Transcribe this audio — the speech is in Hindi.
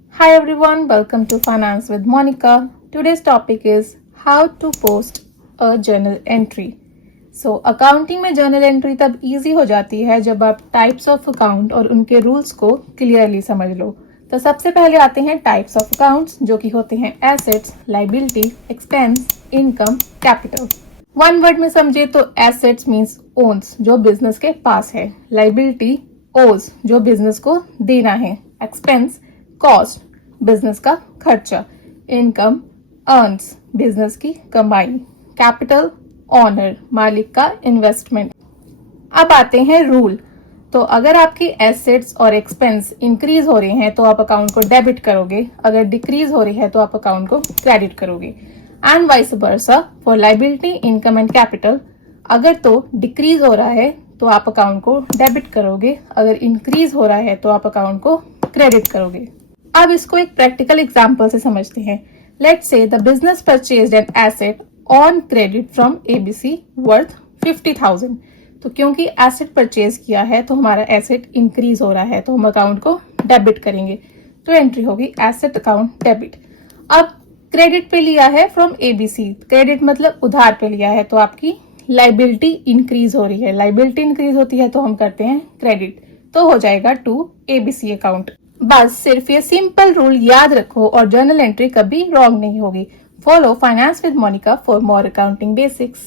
Hi everyone, welcome to Finance with Monica. Today's topic is how to post a journal entry. So accounting में जर्नल एंट्री तब इजी हो जाती है जब आप टाइप्स ऑफ अकाउंट और उनके रूल्स को क्लियरली समझ लो। तो सबसे पहले आते हैं टाइप्स ऑफ अकाउंट्स, जो कि होते हैं assets, liability, expense, income, capital. One word में समझे तो एसेट्स मीन्स ओन्स, जो बिजनेस के पास है। लाइबिलिटी ओज, जो बिजनेस को देना है। एक्सपेंस कॉस्ट, बिजनेस का खर्चा। इनकम अर्न्स, बिजनेस की कमाई। कैपिटल ऑनर, मालिक का इन्वेस्टमेंट। अब आते हैं रूल। तो अगर आपकी एसेट्स और एक्सपेंस इंक्रीज हो रहे हैं तो आप अकाउंट को डेबिट करोगे, अगर डिक्रीज हो रही है तो आप अकाउंट को क्रेडिट करोगे। And vice versa for liability, income and capital. अगर तो डिक्रीज हो रहा है तो आप अकाउंट को डेबिट करोगे, अगर इंक्रीज हो रहा है तो आप अकाउंट को क्रेडिट करोगे। अब इसको एक प्रैक्टिकल एग्जांपल से समझते हैं। Let's say the business purchased an asset on credit from ABC worth 50,000। तो क्योंकि एसेट परचेज किया है तो हमारा एसेट इंक्रीज हो रहा है, तो हम अकाउंट को डेबिट करेंगे। तो एंट्री होगी एसेट अकाउंट डेबिट। अब क्रेडिट पे लिया है फ्रॉम एबीसी, क्रेडिट मतलब उधार पे लिया है, तो आपकी लाइबिलिटी इंक्रीज हो रही है। लाइबिलिटी इंक्रीज होती है तो हम करते हैं क्रेडिट, तो हो जाएगा टू एबीसी अकाउंट। बस सिर्फ ये सिंपल रूल याद रखो और जर्नल एंट्री कभी रॉन्ग नहीं होगी। Follow finance with Monica for more accounting basics.